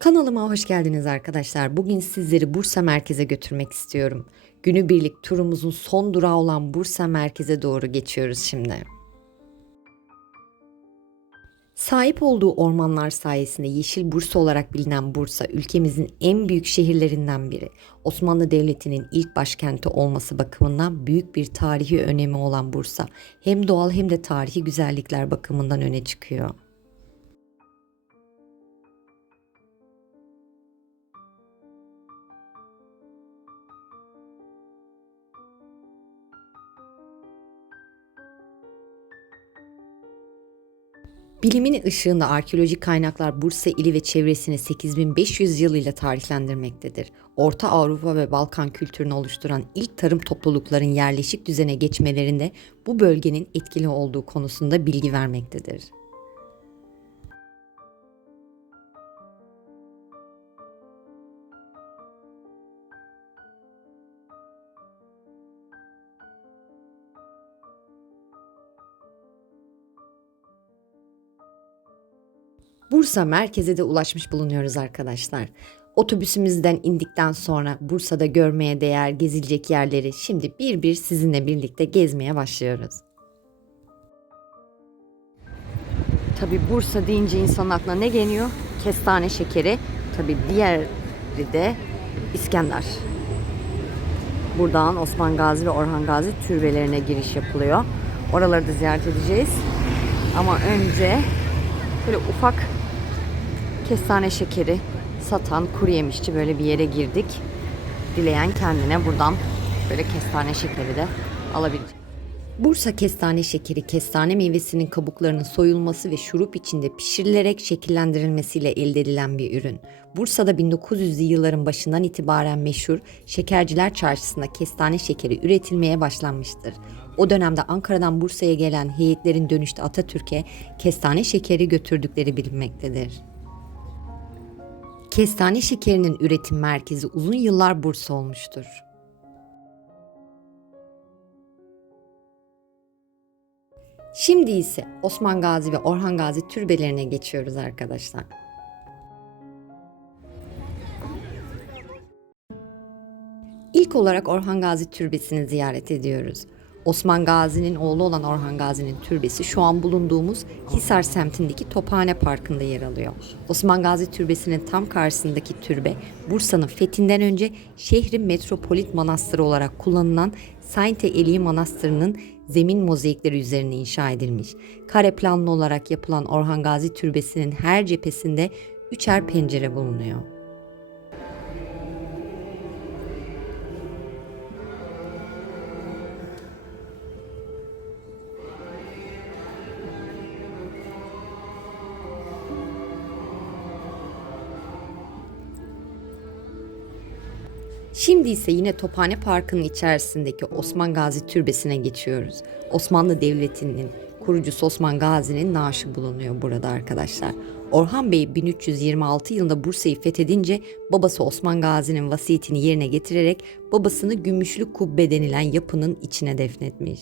Kanalıma hoş geldiniz arkadaşlar. Bugün sizleri Bursa merkeze götürmek istiyorum. Günübirlik turumuzun son durağı olan Bursa merkeze doğru geçiyoruz şimdi. Sahip olduğu ormanlar sayesinde Yeşil Bursa olarak bilinen Bursa, ülkemizin en büyük şehirlerinden biri. Osmanlı Devleti'nin ilk başkenti olması bakımından büyük bir tarihi önemi olan Bursa, hem doğal hem de tarihi güzellikler bakımından öne çıkıyor. Bilimin ışığında arkeolojik kaynaklar Bursa ili ve çevresini 8500 yılıyla tarihlendirmektedir. Orta Avrupa ve Balkan kültürünü oluşturan ilk tarım toplulukların yerleşik düzene geçmelerinde bu bölgenin etkili olduğu konusunda bilgi vermektedir. Bursa merkeze de ulaşmış bulunuyoruz arkadaşlar. Otobüsümüzden indikten sonra Bursa'da görmeye değer gezilecek yerleri şimdi bir bir sizinle birlikte gezmeye başlıyoruz. Tabi Bursa deyince insanın aklına ne geliyor? Kestane şekeri. Tabi diğeri de İskender. Buradan Osman Gazi ve Orhan Gazi türbelerine giriş yapılıyor. Oraları da ziyaret edeceğiz. Ama önce böyle ufak kestane şekeri satan kuru yemişçi böyle bir yere girdik. Dileyen kendine buradan böyle kestane şekeri de alabilecek. Bursa kestane şekeri, kestane meyvesinin kabuklarının soyulması ve şurup içinde pişirilerek şekillendirilmesiyle elde edilen bir ürün. Bursa'da 1900'lü yılların başından itibaren meşhur Şekerciler Çarşısı'nda kestane şekeri üretilmeye başlanmıştır. O dönemde Ankara'dan Bursa'ya gelen heyetlerin dönüşte Atatürk'e kestane şekeri götürdükleri bilinmektedir. Kestane şekerinin üretim merkezi uzun yıllar Bursa olmuştur. Şimdi ise Osman Gazi ve Orhan Gazi türbelerine geçiyoruz arkadaşlar. İlk olarak Orhan Gazi Türbesi'ni ziyaret ediyoruz. Osman Gazi'nin oğlu olan Orhan Gazi'nin türbesi şu an bulunduğumuz Hisar semtindeki Tophane Parkı'nda yer alıyor. Osman Gazi Türbesi'nin tam karşısındaki türbe Bursa'nın fethinden önce şehrin metropolit manastırı olarak kullanılan Sainte Elie Manastırı'nın zemin mozaikleri üzerine inşa edilmiş. Kare planlı olarak yapılan Orhan Gazi Türbesi'nin her cephesinde üçer pencere bulunuyor. Şimdi ise yine Tophane Parkı'nın içerisindeki Osman Gazi Türbesi'ne geçiyoruz. Osmanlı Devleti'nin kurucusu Osman Gazi'nin naaşı bulunuyor burada arkadaşlar. Orhan Bey 1326 yılında Bursa'yı fethedince babası Osman Gazi'nin vasiyetini yerine getirerek babasını Gümüşlü Kubbe denilen yapının içine defnetmiş.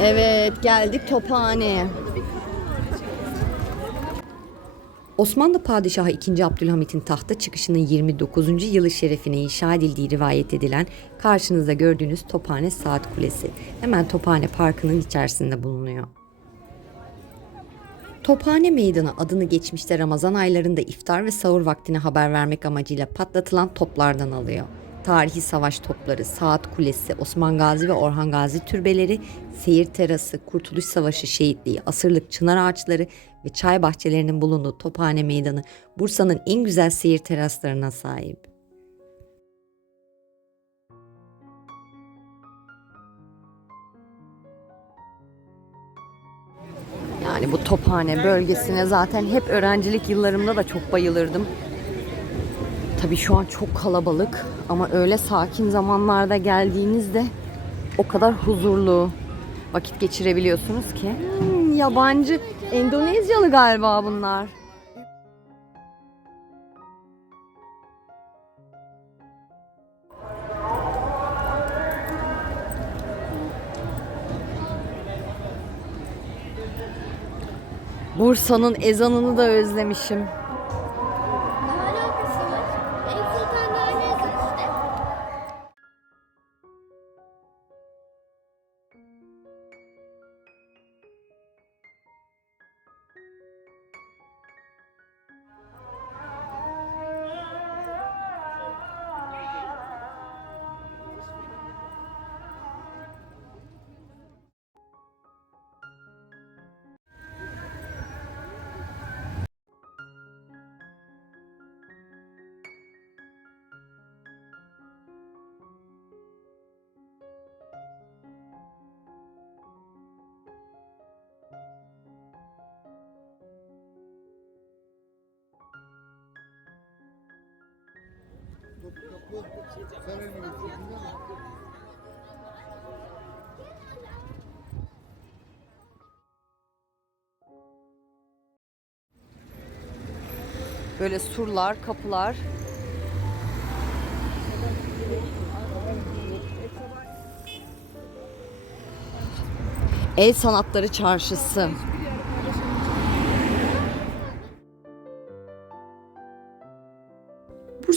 Evet geldik Tophane'ye. Osmanlı Padişahı II. Abdülhamit'in tahta çıkışının 29. yılı şerefine inşa edildiği rivayet edilen karşınızda gördüğünüz Tophane Saat Kulesi hemen Tophane Parkı'nın içerisinde bulunuyor. Tophane Meydanı adını geçmişte Ramazan aylarında iftar ve sahur vaktine haber vermek amacıyla patlatılan toplardan alıyor. Tarihi savaş topları, saat kulesi, Osman Gazi ve Orhan Gazi türbeleri, seyir terası, Kurtuluş Savaşı şehitliği, asırlık çınar ağaçları ve çay bahçelerinin bulunduğu Tophane Meydanı Bursa'nın en güzel seyir teraslarına sahip. Yani bu Tophane bölgesine zaten hep öğrencilik yıllarımda da çok bayılırdım. Tabii şu an çok kalabalık ama öyle sakin zamanlarda geldiğinizde o kadar huzurlu vakit geçirebiliyorsunuz ki. Hmm, yabancı, Endonezyalı galiba bunlar. Bursa'nın ezanını da özlemişim. Elini götürdün değil mi? Böyle surlar, kapılar. El Sanatları Çarşısı.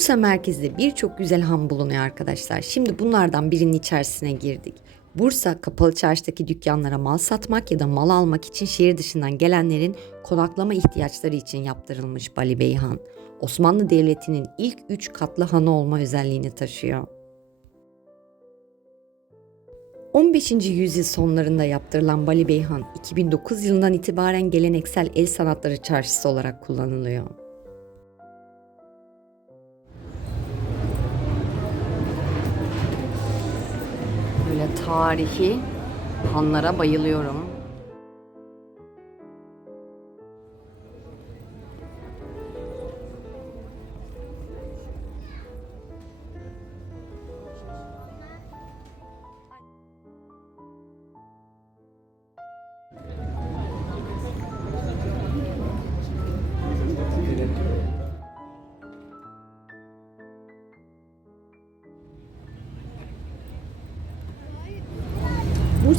Bursa merkezde birçok güzel ham bulunuyor arkadaşlar. Şimdi bunlardan birinin içerisine girdik. Bursa kapalı çarşıdaki dükkanlara mal satmak ya da mal almak için şehir dışından gelenlerin konaklama ihtiyaçları için yaptırılmış Bali Bey. Osmanlı Devleti'nin ilk üç katlı hanı olma özelliğini taşıyor. 15. yüzyıl sonlarında yaptırılan Bali Beyhan 2009 yılından itibaren geleneksel el sanatları çarşısı olarak kullanılıyor. Böyle tarihi hanlara bayılıyorum.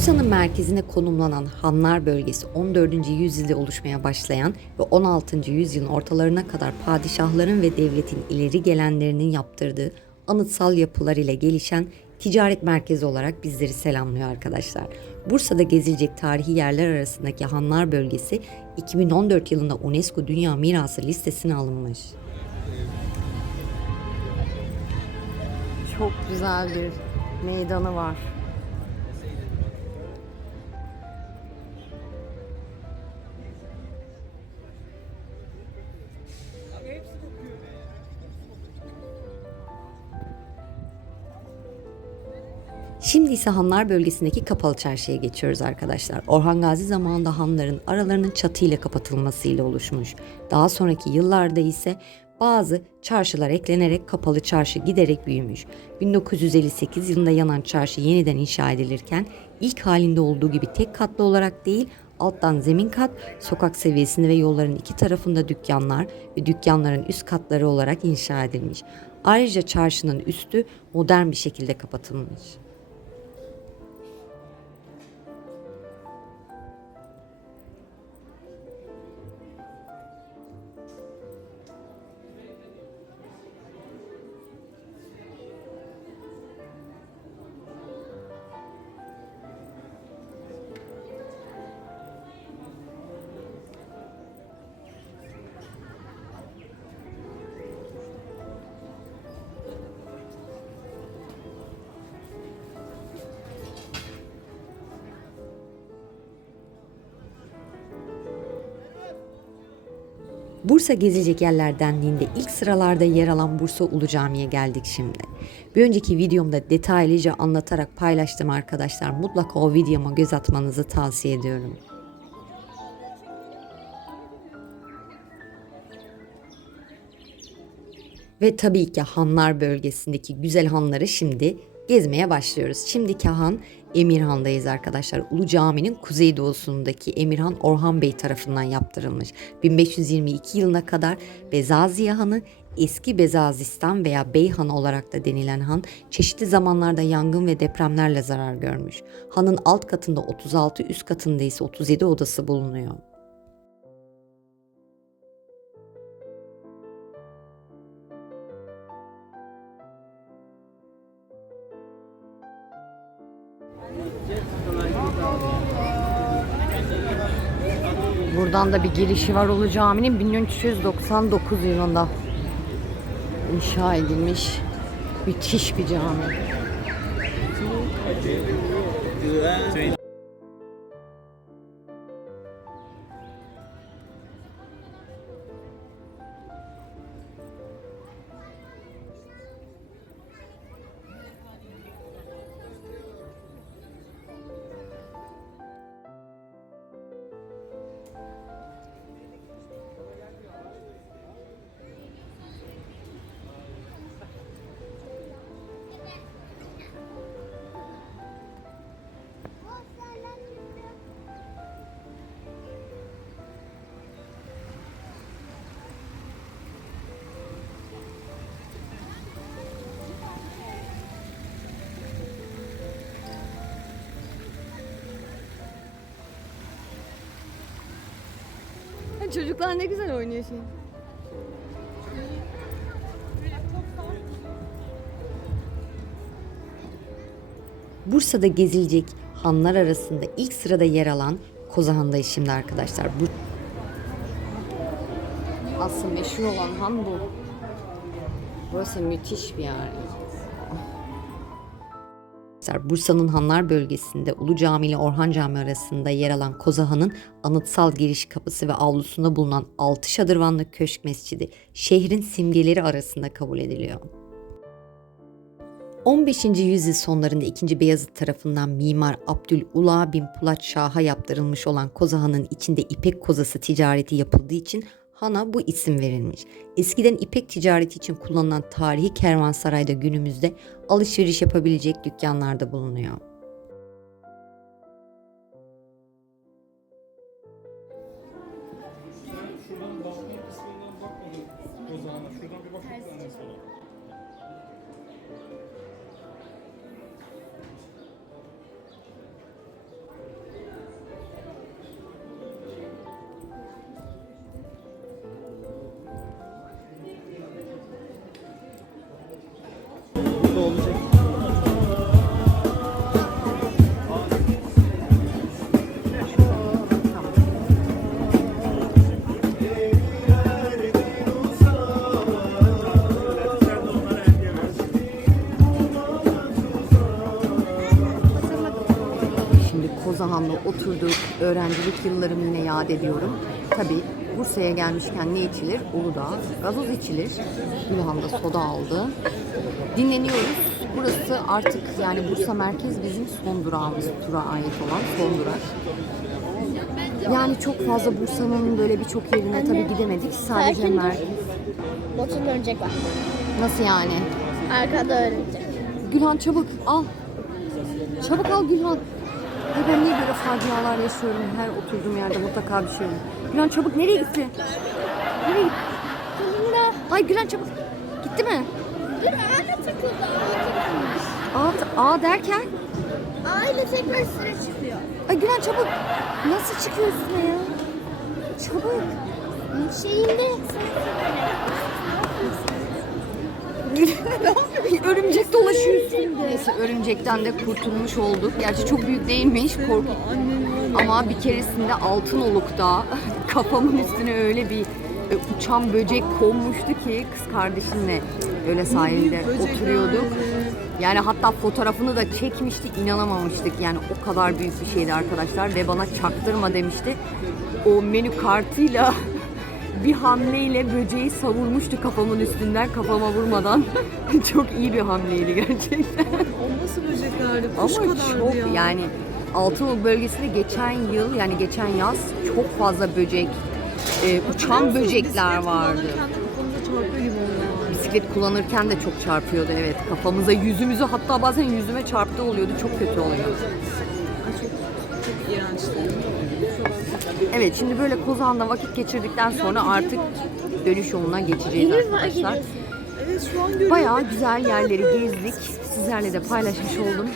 Bursa'nın merkezine konumlanan Hanlar bölgesi 14. yüzyılda oluşmaya başlayan ve 16. yüzyılın ortalarına kadar padişahların ve devletin ileri gelenlerinin yaptırdığı anıtsal yapılar ile gelişen ticaret merkezi olarak bizleri selamlıyor arkadaşlar. Bursa'da gezilecek tarihi yerler arasındaki Hanlar bölgesi 2014 yılında UNESCO Dünya Mirası listesine alınmış. Çok güzel bir meydanı var. Şimdi ise Hanlar bölgesindeki kapalı çarşıya geçiyoruz arkadaşlar. Orhan Gazi zamanında hanların aralarının çatıyla kapatılmasıyla oluşmuş. Daha sonraki yıllarda ise bazı çarşılar eklenerek kapalı çarşı giderek büyümüş. 1958 yılında yanan çarşı yeniden inşa edilirken ilk halinde olduğu gibi tek katlı olarak değil alttan zemin kat, sokak seviyesinde ve yolların iki tarafında dükkanlar ve dükkanların üst katları olarak inşa edilmiş. Ayrıca çarşının üstü modern bir şekilde kapatılmış. Bursa gezilecek yerler dendiğinde ilk sıralarda yer alan Bursa Ulu Cami'ye geldik şimdi. Bir önceki videomda detaylıca anlatarak paylaştım arkadaşlar. Mutlaka o videoma göz atmanızı tavsiye ediyorum. Ve tabii ki hanlar bölgesindeki güzel hanları şimdi gezmeye başlıyoruz. Şimdiki han Emirhan'dayız arkadaşlar. Ulu Cami'nin kuzeydoğusundaki Emirhan Orhan Bey tarafından yaptırılmış. 1522 yılına kadar Bezaziye Hanı eski Bezazistan veya Beyhan olarak da denilen han çeşitli zamanlarda yangın ve depremlerle zarar görmüş. Hanın alt katında 36, üst katında ise 37 odası bulunuyor. Buradan da bir girişi var Ulu Cami'nin. 1399 yılında inşa edilmiş. Müthiş bir cami. Çocuklar ne güzel oynuyor şimdi. Bursa'da gezilecek hanlar arasında ilk sırada yer alan Kozahan'dayız şimdi arkadaşlar. Bu Asıl meşhur olan han bu. Burası müthiş bir yer. Bursa'nın Hanlar bölgesinde Ulu Cami ile Orhan Cami arasında yer alan Kozahan'ın anıtsal giriş kapısı ve avlusunda bulunan altı şadırvanlı köşk mescidi şehrin simgeleri arasında kabul ediliyor. 15. yüzyıl sonlarında 2. Beyazıt tarafından mimar Abdülula bin Pulat Şah'a yaptırılmış olan Kozahan'ın içinde ipek kozası ticareti yapıldığı için Han'a bu isim verilmiş. Eskiden ipek ticareti için kullanılan tarihi kervansarayda günümüzde alışveriş yapabilecek dükkanlarda bulunuyor. Şuradan bir Kozahan'da oturduk, öğrencilik yıllarımı yine yad ediyorum. Tabi Bursa'ya gelmişken ne içilir? Uludağ, gazoz içilir. Gülhan'da soda aldı. Dinleniyoruz. Burası artık yani Bursa merkez bizim son durağımız, tura ait olan son durak. Yani çok fazla Bursa'nın böyle birçok yerine tabii gidemedik. Sadece Sakin dur. merkez. Botunda örümcek var. Nasıl yani? Arkada örümcek. Gülhan çabuk al. Çabuk al Gülhan. Ay ben niye böyle facialar yaşıyorum her oturduğum yerde mutlaka bir şey. Gülhan çabuk nereye gitti? Nereye gitti? Ay Gülhan çabuk. Gitti mi? Dur ağla takıldı. Ağla takılmış. A, A derken? Ağla tekrar üstüne çıkıyor. Ay Gülhan çabuk. Nasıl çıkıyor üstüne ya? Çabuk. Şeyinde. Örümcek dolaşıyor üstünde. Neyse örümcekten de kurtulmuş olduk. Gerçi çok büyük değilmiş. Korku. Ama bir keresinde Altınoluk'ta kafamın üstüne öyle bir e, uçan böcek konmuştu ki kız kardeşimle öyle sahilde oturuyorduk. Yani hatta fotoğrafını da çekmişti inanamamıştık yani o kadar büyük bir şeydi arkadaşlar ve bana çaktırma demişti. O menü kartıyla bir hamleyle böceği savurmuştu kafamın üstünden kafama vurmadan. çok iyi bir hamleydi gerçekten. O nasıl böceklerdi? Ama Kuş kadardı çok ya. yani Altınoluk bölgesinde geçen yıl yani geçen yaz çok fazla böcek, e, uçan böcekler vardı. Bisiklet kullanırken de çok çarpıyordu evet. Kafamıza, yüzümüzü hatta bazen yüzüme çarptı oluyordu. Çok kötü oluyor. Ay çok, çok iğrençti. Evet şimdi böyle Kozan'da vakit geçirdikten sonra artık dönüş yoluna geçeceğiz arkadaşlar. Bayağı güzel yerleri gezdik. Sizlerle de paylaşmış oldum.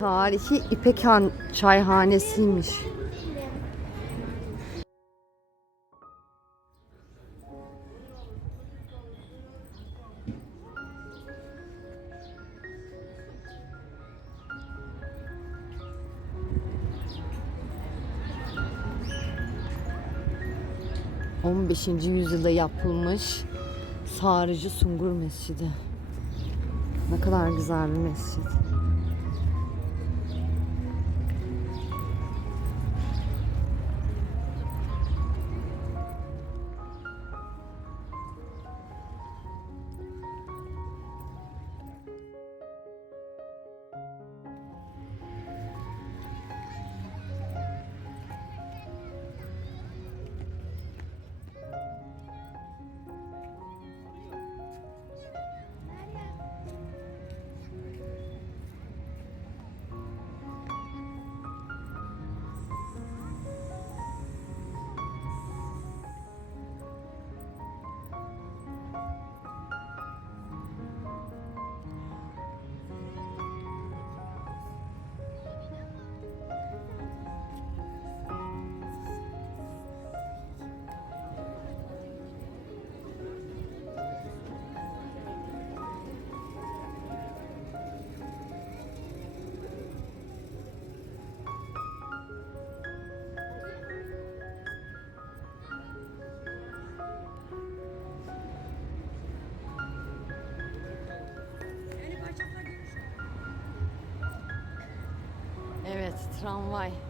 Tarihi İpekhan Çayhanesi'ymiş. ...15. yüzyılda yapılmış... ...Sarıcı Sungur Mescidi. Ne kadar güzel bir mescid. Tramvay.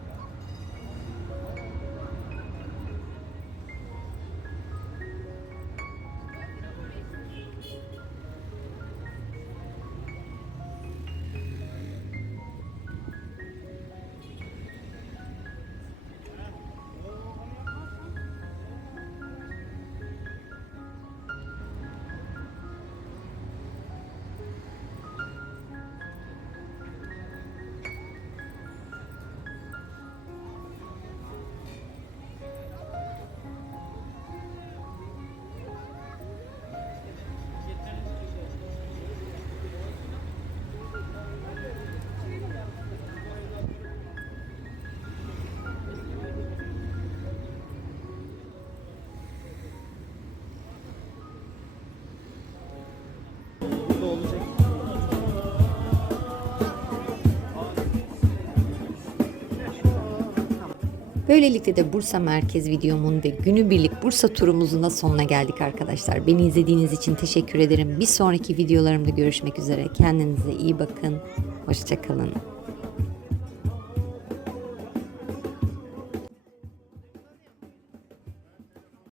Böylelikle de Bursa Merkez videomun ve günübirlik Bursa turumuzun da sonuna geldik arkadaşlar. Beni izlediğiniz için teşekkür ederim. Bir sonraki videolarımda görüşmek üzere. Kendinize iyi bakın. Hoşçakalın.